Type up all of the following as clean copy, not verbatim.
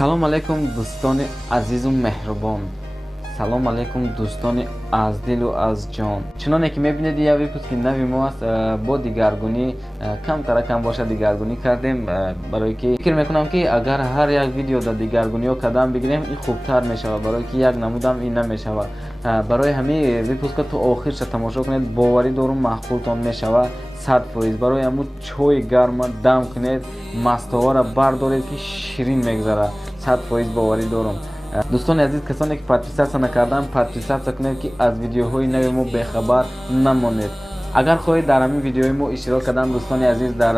салом алейкум дӯстони азизу меҳрубон. салом алейкум дӯстони аз дилу аз ҷон. чуноне ки мебинед як випуск ки нави мо аст, бо дигаргунӣ камтара кам боша дигаргунӣ кардем, барое ки фикр мекунам ки агар ҳар як видео дар дигаргуниҳо қадам бигирем ин хубтар мешавад, барое ки як намудам ин намешавад. барои ҳамин випуска то охирша тамошо кунед, боварӣ дорум маъқултон мешавад 100%. барои ҳамун чойи гарма дам кунед, мастовара бардоред ки ширин мегзарад, 100% боварӣ дорум. дӯстони азиз, касоне ки подписаться накардан, подписаться кунед ки аз видеоҳои нави мо бехабар намонед. агар хоҳед дар ҳамин видеои мо иштирок кардан, дӯстони азиз, дар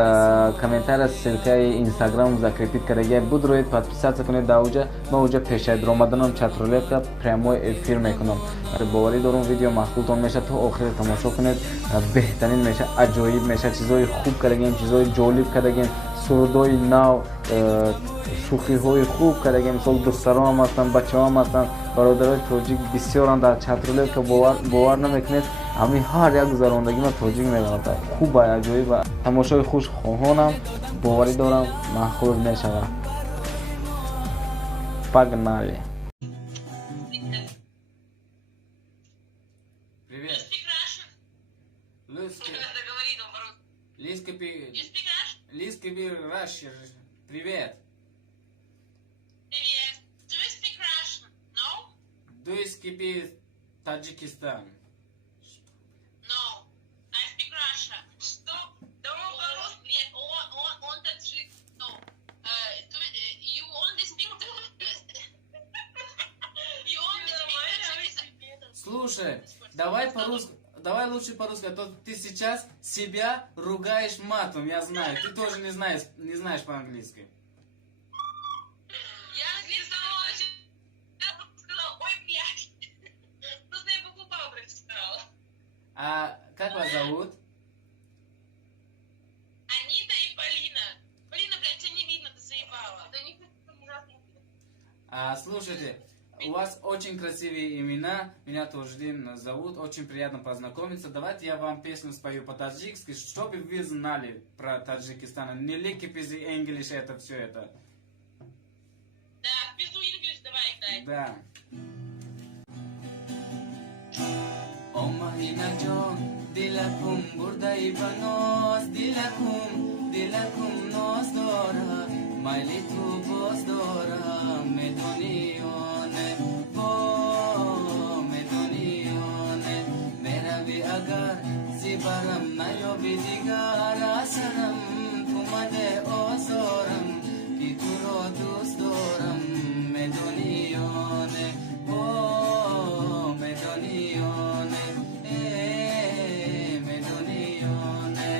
комментария ссилкаи инстаграм закрепит кардагия будроед, подписаться кунед дар уҷа. ман уҷа пешаи ромаданам чат рулетка прямой эфир мекунам. боварӣ дорум видео маъқултон меша, то охир тамошо кунед, беҳтарин меша, аҷоиб меша, чизҳои хуб кардагем, чизҳои ҷолиб кардагем, сурудои нав, шӯхиҳои хуб кардагем. мисол духтарон ҳам ҳастанд, бачаҳо ҳам ҳастанд, бародарои тоҷик бисёранд дар чатрулетка. бовар намекунед, ҳамин ҳар як гузарондагӣ ман тоҷик мегӯям. хуба, аҷоиба. тамошои хуш хоҳонам, боварӣ дорам маъқул мешавад. Погнали. Привет. Привет. Привет. Do you speak Russian? No? Do you speak Таджикистан? No. I speak Russian. Что? Don't по-русски. Нет, он таджик. No. You only speak You only speak Tajikistan. Слушай, давай лучше по-русски, а то ты сейчас себя ругаешь матом, я знаю. Ты тоже не знаешь по-английски. Я английский сказала, ой, блядь. Просто я покупала, прочитала. А как вас зовут? Анита и Полина. Полина, блядь, тебя не видно, ты заебала. Да не Слушайте, у вас очень красивые имена, меня тоже Дим зовут, очень приятно познакомиться. Давайте я вам песню спою по-таджикски, чтобы вы знали про Таджикистан. Не лики пизи English, это все это. Да, в пизду English давай играть. Да. О Махина Джон, дилакум бурдай банос, дилакум нос дора, майли ту боз дора, медонионе, медонионе, мерави агар зибарам наёби дигар асарам, тумаде озорам, ки туро дӯст дорам, медонионе, медонионе, медонионе.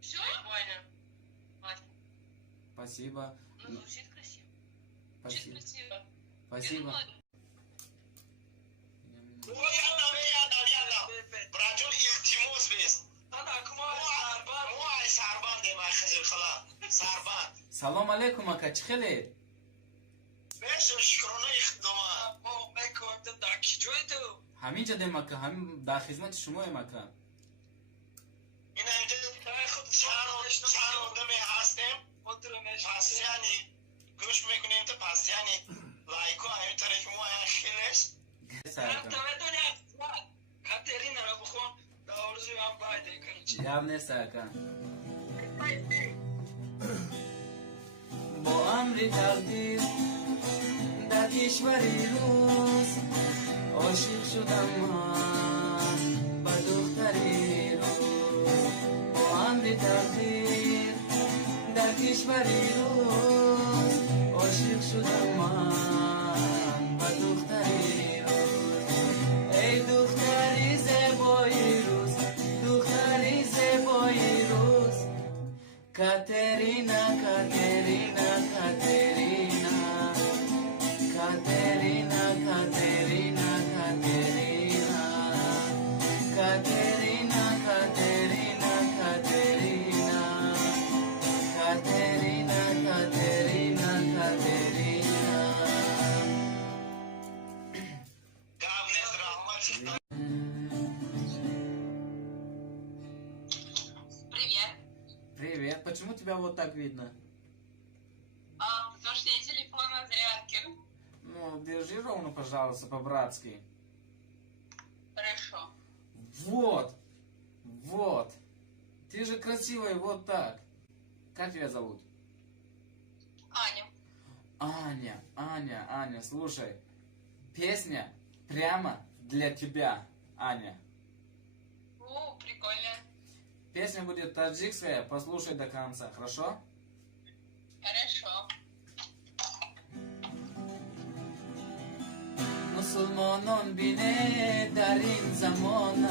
Все, я понял. Спасибо. Ну, звучит красиво. Звучит Спасибо. красиво. Спасибо. салом алейкум ака, чӣ хеле? ҳамин ҷа дем ака, ҳамин дар хизмати шумоем ака. гап нест ака. бо амри тақдир дар кишвари рӯз ошиқ шудам ман ба духтари рӯз. бо амри тақдир дар кишвари рӯз ошиқ шудам ман ба духтари рӯз. эй духтари зебои рӯз, духтари зебои рӯз, Катерина, Катерина, Катерина, Катерина, Катерина, Катерина, Катерина, Катерина, Катерина, Катерина, Катерина, Катерина. Привет. Привет. Почему тебя вот так видно? Потому что я телефон на зарядке. Ну, держи ровно, пожалуйста, по-братски. Хорошо. Вот. Вот. Ты же красивая вот так. Как тебя зовут? Аня. Аня, слушай. Песня прямо для тебя, Аня. О, прикольно. Песня будет таджикская, послушай до конца, хорошо? Хорошо. مسلمانان بینه در این زمان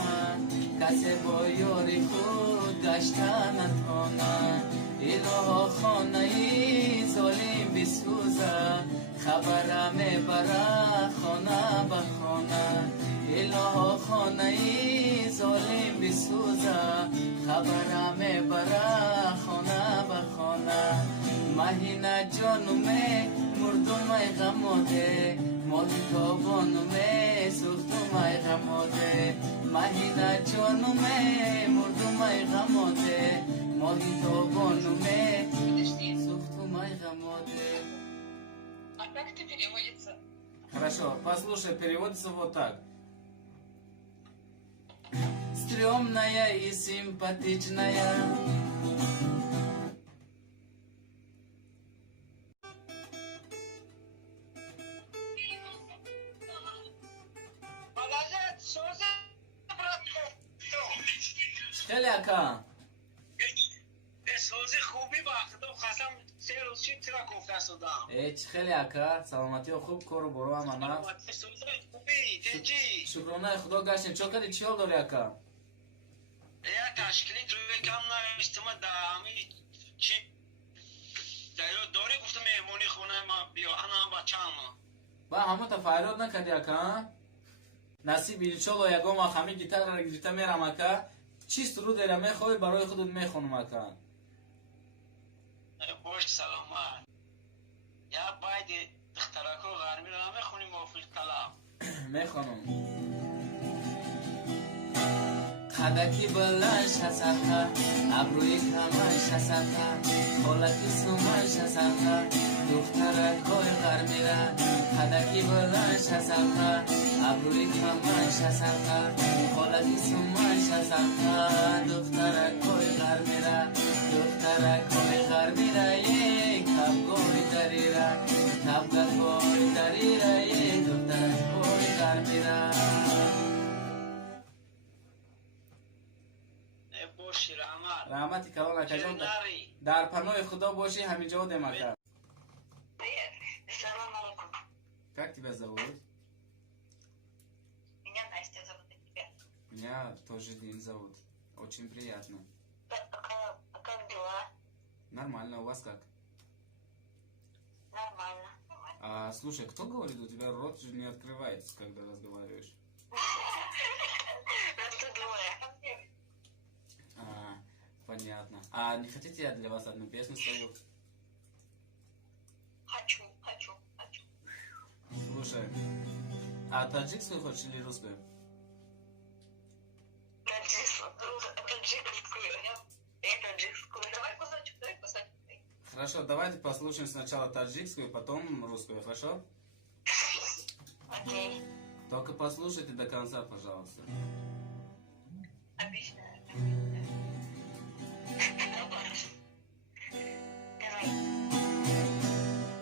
کسی با یاری خود گشتن نتوانه اله خانه ای ظالم بسوزه خبرم بره خانه به خانه اله خانه ای ظالم بسوزه خبرم بره خانه به خانه مهینه جانومه مردم غماده ماهی بانومه سوختم غماده مهینه جانومه مردم غماده ماهی بانومه Подожди. سوختم غماده. А как это переводится? Хорошо, послушай, переводится вот так. Стрёмная и симпатичная. خیلی اکا سوزی خوبی با خدا خواستم 3 روز چی تیرا گفته شدم ایچ خیلی اکا سلامتی و خوب کارو برو هم انا سوزی خوبی تنجی شکرانه خدا گشتین چو کردی چی حال داری اکا یا تشکیلی روی کم نوشتم دامی چی داری گفتم مهمونی خونه ما بیا انا با چم با همون تا فریاد نکردی اکا نصیب انشالله یگام همه گیتار را گرفته میرم اکا چیست رو دیره میخوای برای خودت میخونم اکا باش سلامت یا باید اختراک و غربی را میخونیم موفیق کلام میخونم خدکی بلند شسخه ابروی کمن شسخه خالکی سومن شسخه دخترک های غرمیره خدکی بلند شسخه ابروی کمن شسخه خالکی سومن شسخه دخترک های غرمیره دخترک های غرمیره یک کبگوی دریره کبگوی دریره یک دخترک های غرمیره باشی رحمت رحمتی کلان اکجان نری در پناه خدا باشی همینجا دمکه Привет. Салам алейкум. Как тебя зовут? Меня Настя зовут, а тебя? Меня тоже Дин зовут. Очень приятно. Как дела? Нормально, у вас как? Нормально. Слушай, кто говорит, у тебя рот же не открывается, когда разговариваешь? Просто двое. Понятно. Не хотите я для вас одну песню спою? Хочу. Слушай, таджикскую хочешь или русскую? Таджикскую. Я таджикскую. Давай кусочек. Хорошо, давайте послушаем сначала таджикскую, потом русскую, хорошо? Окей. Только послушайте до конца, пожалуйста. Отлично. Давай.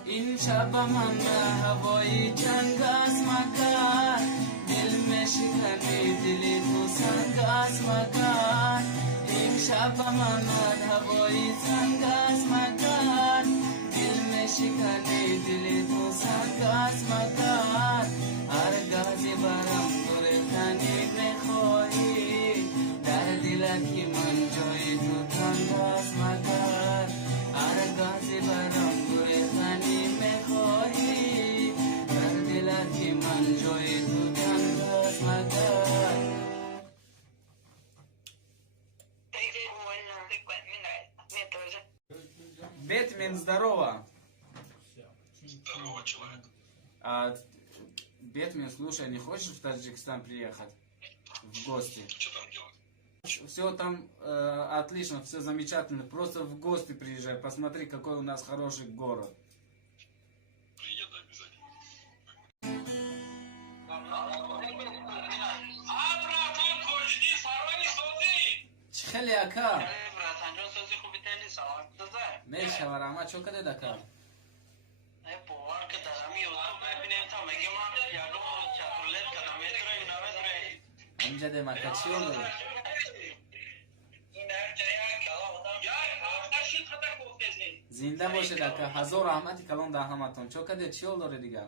این شب من هوای جنگ از مکان دل مشکنی دلی تو سنگ از مکان این شب من هوای جنگ از مکان دل مشکنی دلی تو سنگ از مکان هر گازی برم دور تنی میخواهی در دلکی من جای تو تنگ از مکان هر گازی برم دور تنی میخواهی در دلکی من جای تو تنگ از مکان Прикольно. Мне нравится. Мне тоже. Бетмен, здорово! Здорово, человек. Бетмен, слушай, не хочешь в Таджикистан приехать? В гости? Что там делать? все там отлично, все замечательно. Просто в гости приезжай, посмотри, какой у нас хороший город. Приеду обязательно. خیلی اکا براتان جان سازی خوبی تنی سوار داده میشور اما چو کده دکا نه باور که دارم یوتیوب ببینم تا میگه من یادم چاتولت کدام میتره اینا میتره اینجا ده مکا چی رو داری؟ این هر جایی کلام آدم آتشین خطر گفتزی زنده باشه دکا هزار رحمتی کلان ده همتون چو کده چی رو داری دیگه؟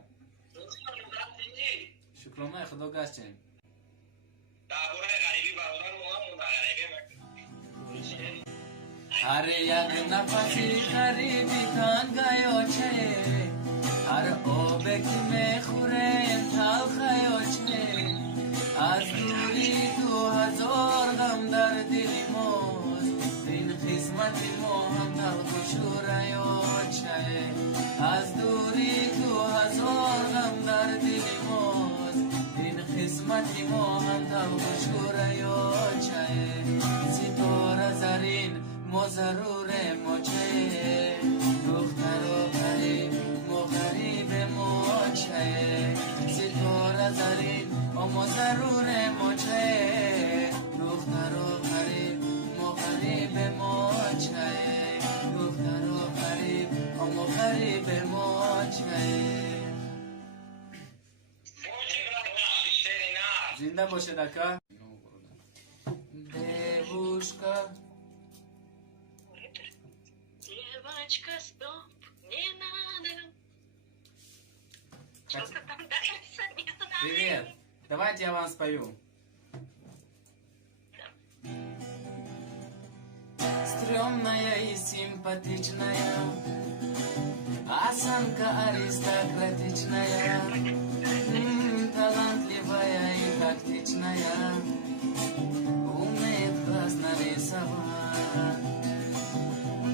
شکرانه خدا گشتیم درباره غریبی برادر مهم غریبی هر یک نفسی غریبی تان گایو چه هر آب که میخوره تلخه چه از دوری تو هزار غم در دلی ماست این قسمت ما هم تلخ شوره چه از دوری تو هزار غم در دلی ماست این قسمت ما هم تلخ شوره چه ستاره زرین ما ضرور مچه دختر و غریب ما غریب مچه ستاره زرین ما ضرور مچه دختر و غریب ما غریب مچه دختر و غریب ما غریب مچه زنده باشه دکا девушка Девочка, стоп, не надо. Что-то там дальше не знаю. Привет, давайте я вам спою. Стрёмная и симпатичная, осанка аристократичная, талантливая и тактичная, умеет классно рисовать.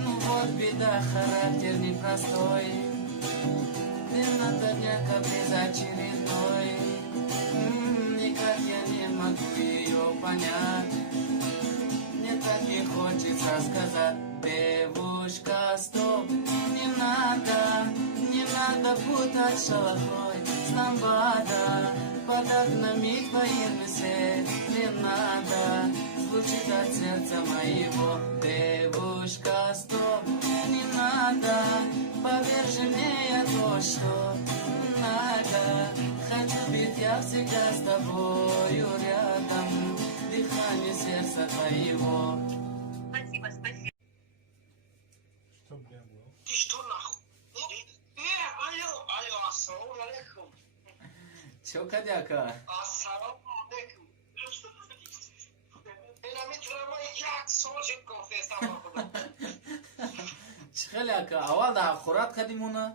Ну вот беда, характер непростой, темнота дня каприз очередной. Никак я не могу ее понять, мне так и хочется сказать: девушка, стоп, не надо путать шалахой с ламбада. Под окнами твоими серенада звучит от сердца моего. Девушка, стоп, не надо, поверь же мне я то, что надо. Хочу быть я всегда с тобою рядом, дыхание сердца твоего. Спасибо, спасибо. Ты что нахуй? Алло, ассаламу алейкум. Чё, кадяка? Ассаламу алейкум. Я میتونم یک سوژه گفتم خودم. خیلی اکا اول ده خورت کدیمونه؟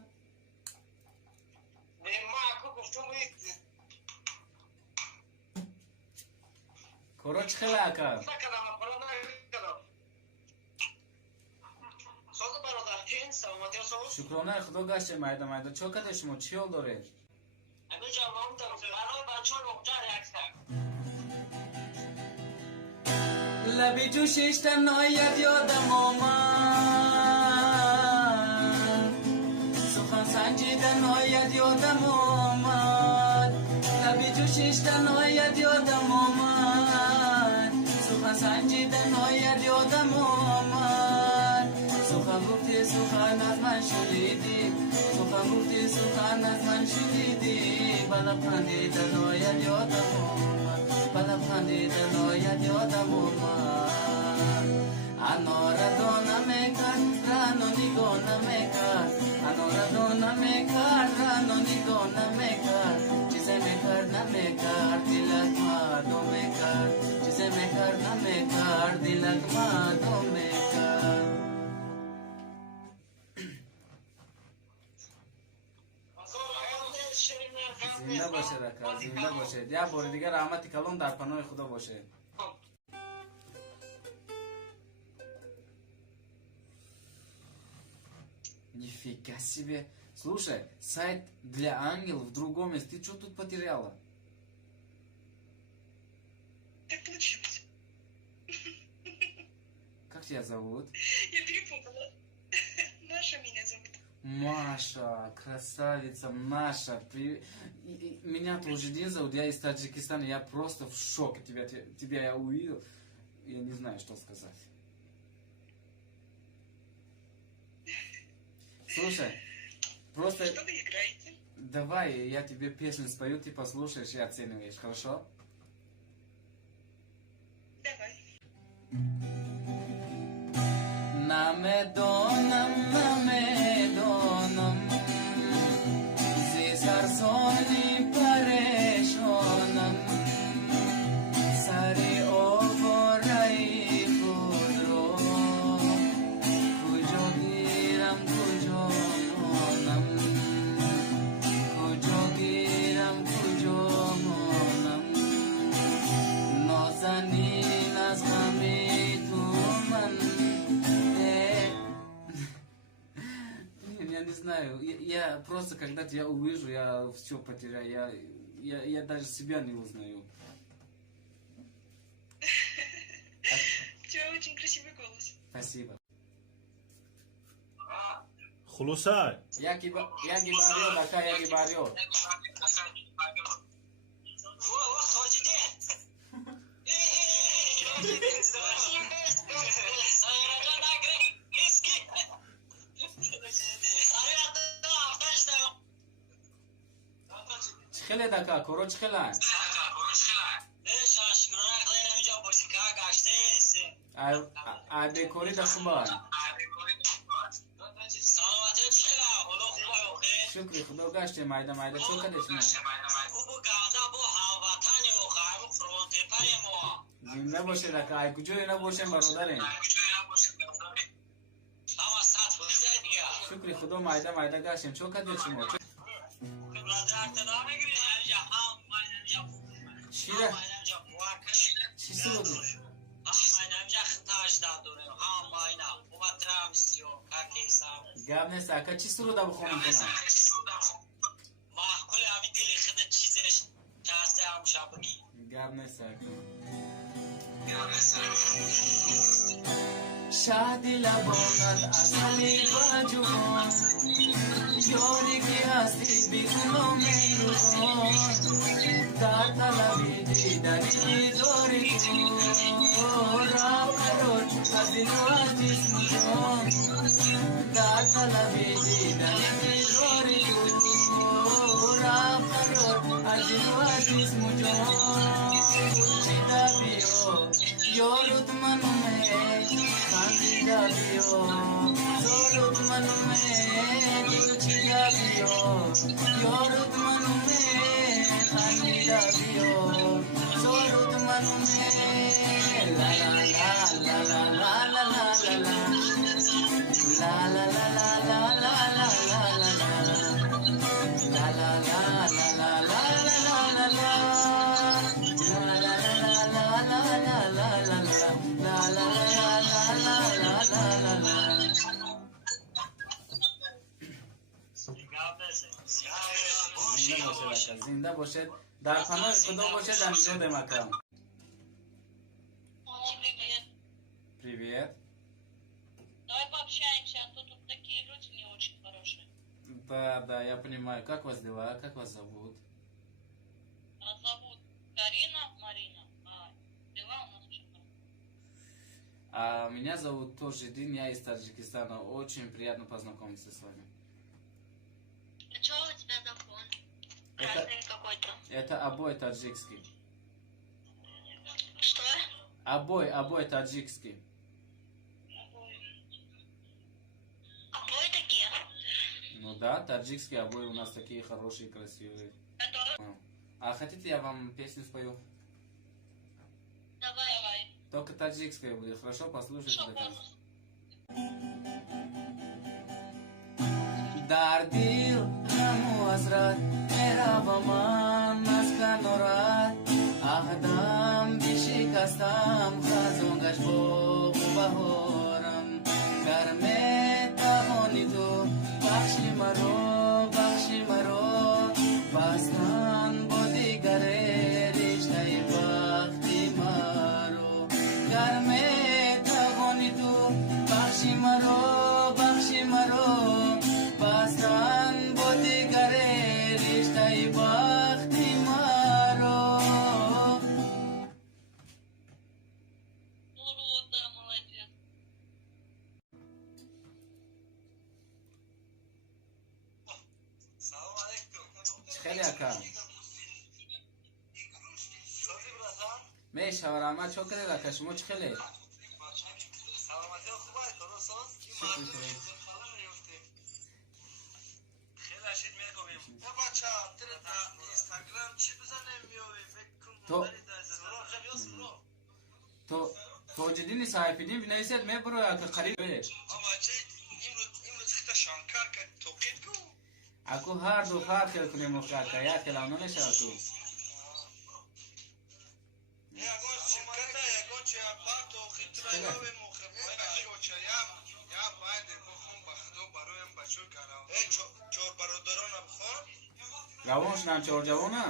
به ما اکو گفتم کروچ خیلی اکا نکردم برادر نکردم. ساز برادر تین سلامتی هستم. شکرانه خدا گشته مایده چو کده شما چی حال داره؟ همه جوام دارم. برای بچه ها نقطه ریاکتر. لبی جوشش تنهایت یادم آمد، سخن سنجیدن هایت یادم آمد. لبی جوشش تنهایت یادم آمد، سخن سنجیدن هایت یادم آمد. سخن گفتی سخن از من شنیدی، سخن گفتی سخن از من شنیدی. بلبخندی دلایت یادم آمد، بلبخندی دلایت یادم آمد. انارا دو نمیکرد رانو نگاه نمیکرد، انارا دو نمیکرد رانو نگاه نمیکرد. چیزی میکرد نمیکرد دلت مادو میکرد، چیزی میکرد نمیکرد دلت مادو میکرد. زنده باشه رکا، زنده باشه. یه بار دیگه رحمت کلان در پناه خدا باشه. Нифига себе. Слушай, сайт для ангелов в другом месте. Ты что тут потеряла? Так получилось. тебя зовут? Я перепутала. Маша меня зовут. Маша, красавица Маша. Меня тоже день зовут, я из Таджикистана, я просто в шоке. Тебя я увидел, я не знаю, что сказать. Слушай, просто... Что вы играете? Давай, я тебе песню спою, ты послушаешь и оцениваешь, хорошо? Давай. Намедонам, намедонам, зисарсони парешонам, сари оборай худро, кujо гирам, кujо монам, кujо гирам, кujо монам, нозанин аз гами туман. Я не знаю, я просто когда тебя увижу, я все потеряю, я даже себя не узнаю. У тебя очень красивый голос. Спасибо. خلوصای Яки барио, дака, яки барио. چخله دکا، کرو چخله عبه کوری دخبان شکری خدا گشته مایده مایده چو کدش من زنده باشه دکا، ای کجوی نباشه برادرین شکری خدا مایده مایده گشتیم چو کدش ما چیه؟ چی سرودی؟ گاب نیست اکا چی سروده بخونم کنم؟ گاب نیست اکا شادی لبانت اصلی با جوان یاری کی هستی بیگناه میروان در طلبی دیدنی داری تو را قرار از دل و از جسم جان در طلبی دیدنی داری تو را قرار از دل و از جسم جان چیدا بیو یارت منو می خندیدا بیو زورت منو می چیدا بیو یارت منو می خندیدا بیو زورت منو می لا لا لا لا لا لا لا لا لا لا لا لا زنده باشد در پناه خدا باشد در جود مکرم Привет. Привет. Давай пообщаемся, а то тут такие люди не очень хорошие. Да, я понимаю. Как вас дела? Как вас зовут? Зовут Карина, Марина, а дела у нас очень хорошие. Меня зовут тоже Дин, я из Таджикистана. Очень приятно познакомиться с вами. А что у тебя за фон? Красный какой-то. Это обои таджикский. Что? Обои таджикский. Обои такие? Ну да, таджикские обои у нас такие хорошие, красивые. Готовы? А хотите я вам песню спою? Давай. Только таджикская будет, хорошо? Послушайте до конца. در دل غم و حسرت مهرب من مسکن و راحت عهدم بشکستم خزان گشت باغ و بهارم گر میتوانی تو بخشی مرا بستن با دیگر رشته وقتی مرا گر میتوانی تو دکا میشور احمد چو کده دکا شما چه خیلی سلامتی خوبه کارو ساز خیلی رشید میکنیم یا بچه اینستاگرام چی بزنیم میوی فکر کنم تو جدی صحیفیدین بنویسید میبرو که قریب بده بچه امروز خیلی شانکار که توقید کو اکو هر دو فرق خیل کنیم مخکر که یک کلامه نشه تو یکو شرکت یکو چه اپارت و خیترایوه مخفای شوچه یا باید بخون بخدو برایم بچو کرام چور برادران بخون روان شدن چهار جوانه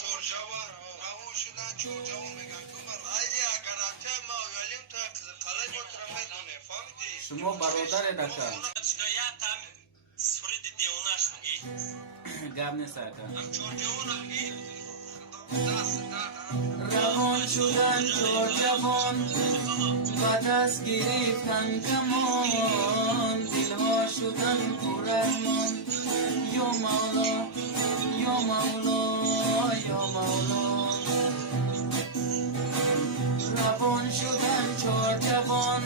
چور جوان روان شدن چور جوان میگن کمر ایدی اگر آتیه ما غلیم تا قلای بطرم بدونه فهمیدی شما برادر دکا یا تم سورید دیوناش میگی گب نیست که چور جوان میگی روان شدن چهار جوان و دست گرفتن کمان دلها شدن پررحمان یا مولا یا مولا یا مولا روان شدن چهار جوان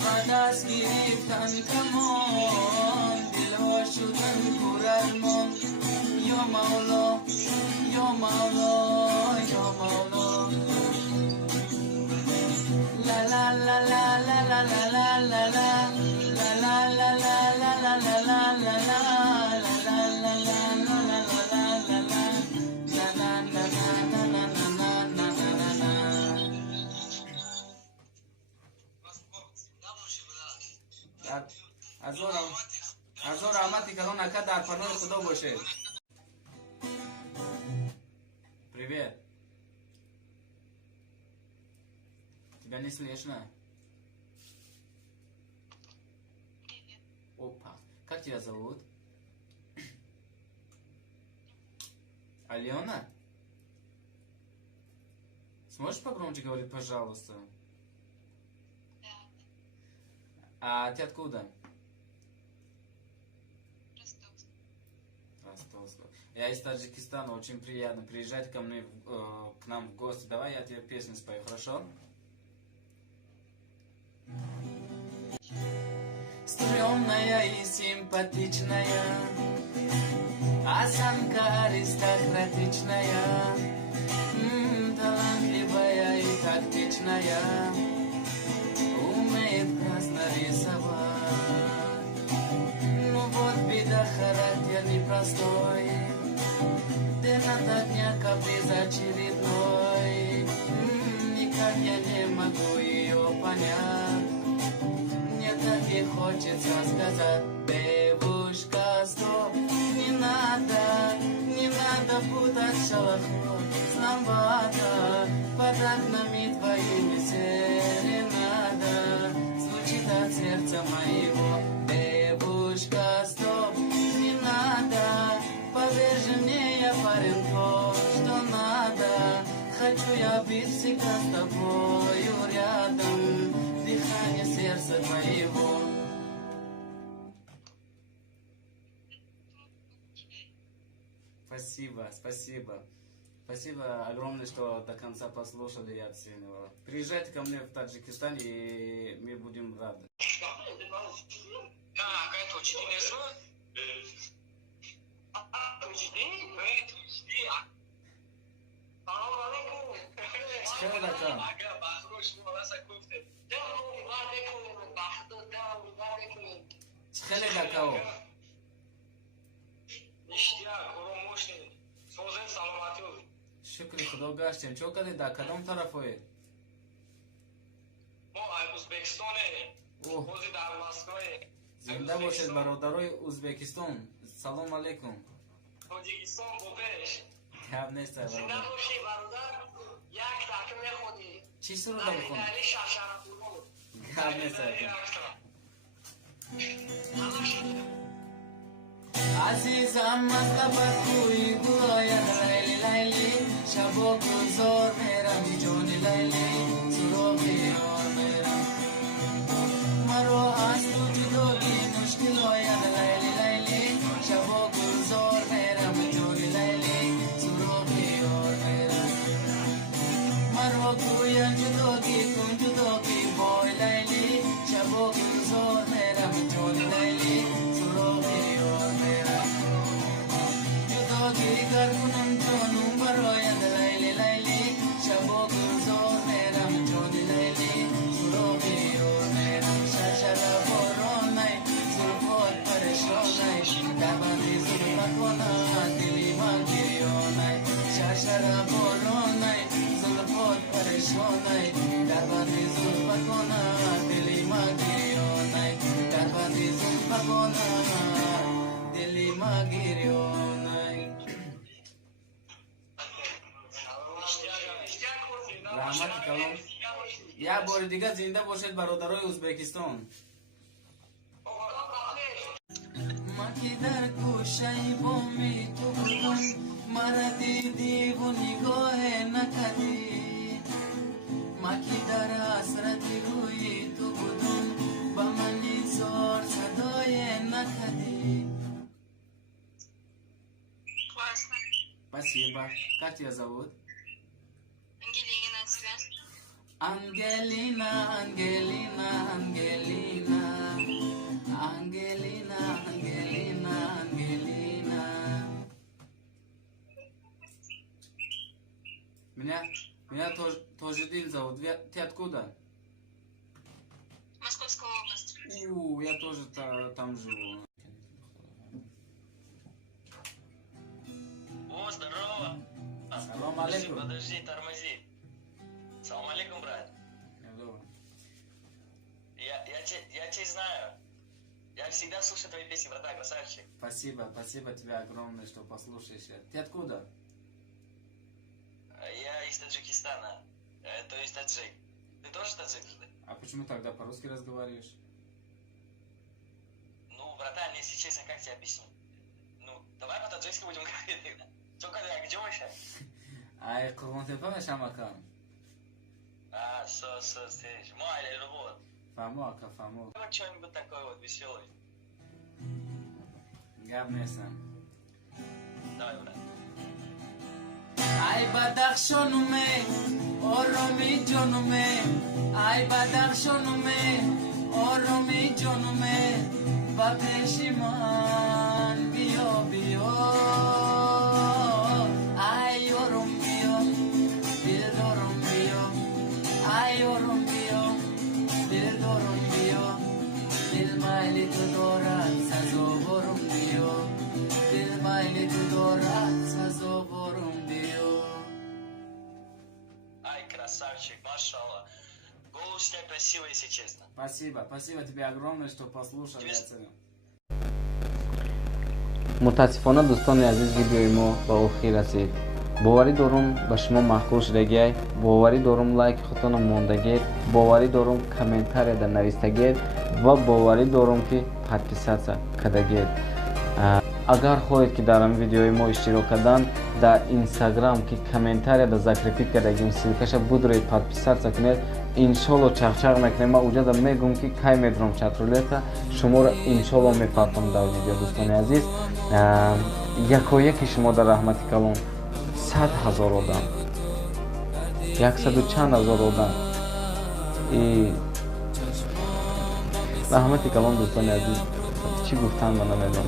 و دست گرفتن کمان دلها شدن پررحمان یا مولا یا مولا یا مولا لا لا لا لا لا لا لا لا لا لا لا لا لا لا لا هزار رحمتی که اون نکرد در پناه خدا باشه. Привет. Тебя не слышно? Опа. Как тебя зовут? Алена? Сможешь погромче говорить, пожалуйста? Да. А ты откуда? Ростовск. Я из Таджикистана, очень приятно. Приезжайте ко мне, к нам в гости. Давай я тебе песню спою, хорошо? Стрёмная и симпатичная, осанка аристократичная, талантливая и тактичная, умеет красно рисовать. Ну вот беда, характер непростой, день ото дня каприз очередной. Никак я не могу ее понять, мне так и хочется сказать: девушка, стоп, не надо путать шалоху с ламбада, под окнами твоими серенада звучит от сердца моего. Девушка, стоп, не надо, поверь же мне, я парень то, что надо. Хочу я быть всегда с тобою рядом, дыхание сердца твоего. Спасибо, спасибо. Спасибо огромное, что до конца послушали, я оценивал. Приезжайте ко мне в Таджикистан, и мы будем рады. خیلی دکاو شکر خدا گشتیم. چو کدی در کدام طرف هایی؟ ما ازبکستانه بازی در مسکوه. زنده باشید برادرای ازبکستان. سلام علیکم. تاجیکستان بوپش گپ نیست زنده باشی برادر. یک دکه میخونی چی سرود بخون؟ علی شرشره بولو گپ نیست عزیزم از لبت بوی گوید لیلی لیلی شب و گذار میرم جونی لیلی سراغ یار میرم مرا از تو جدایی مشکل آید لیلی لیلی شب و گذار یک بار دیگه زنده باشید برادرای ازبکستان. ما که در گوشه بامی تو بودم، مرا دیدی و نگاه نکردی. ما که در حسرت روی تو بودم، با من زار صدای نکردی. Спасибо. Как тебя зовут? Ангелина, тебя? Ангелина, Ангелина, Ангелина. Ангелина, Ангелина, Ангелина. Меня Тожидин зовут. Ты откуда? Московская область. Я тоже там живу. О, здорово! Салам алейкум. Подожди, тормози. Салам алейкум, брат. Я тебя знаю. Я всегда слушаю твои песни, братан, красавчик. Спасибо тебе огромное, что послушаешь. Ты откуда? Я из Таджикистана, то есть таджик. Ты тоже таджик? А почему тогда по-русски разговариваешь? Ну, братан, если честно, как тебе объяснить? Ну, давай по-таджикски будем говорить тогда. Только где вообще? Ай, Кургонтепа Шамакан. Здесь. Майля, вот. Фамуака. Вот что-нибудь такое вот веселый. Габнеса. Давай, брат. Ay badakhshonume oromi jonume ay badakhshonume oromi jonume babeshiman bio ay orom bio dildorom bio ay orom bio dildorom bio dilmayli tudorat sazovorom bio dilmayli tudorat sazovorom bio. Ай, красавчик, машалла. Голос у тебя красивый, если честно. Спасибо тебе огромное, что послушал. Я ценю. متاسفانه دوستان عزیز ویدیوی ما به آخر رسید. باوری دارم به شما محبوب شدگی، باوری دارم لایک خودتان موندگید، باوری دارم کامنتاری در نویستگید و باوری دارم که подписаться کردگید. اگر خواهید که در این ویدیوی ما اشتراک کردن در اینستاگرام که کامنتاری در закрепить کردگیم سیلکش بودرید подписаться کنید انشالله چغچغ میکنیم. ما اوجا در میگم که کی میدرم چت رولته شما را انشالله میپرتم در ویدیو. دوستان عزیز یکایک شما در رحمت کلام 100,000 آدم 100 و چند هزار آدم رحمت کلام. دوستان عزیز چی گفتن من نمیدونم.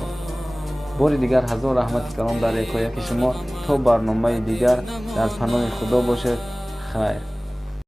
باری دیگر هزار رحمت کلام در یکایک شما. تا برنامه دیگر در پناه خدا باشد. خیر.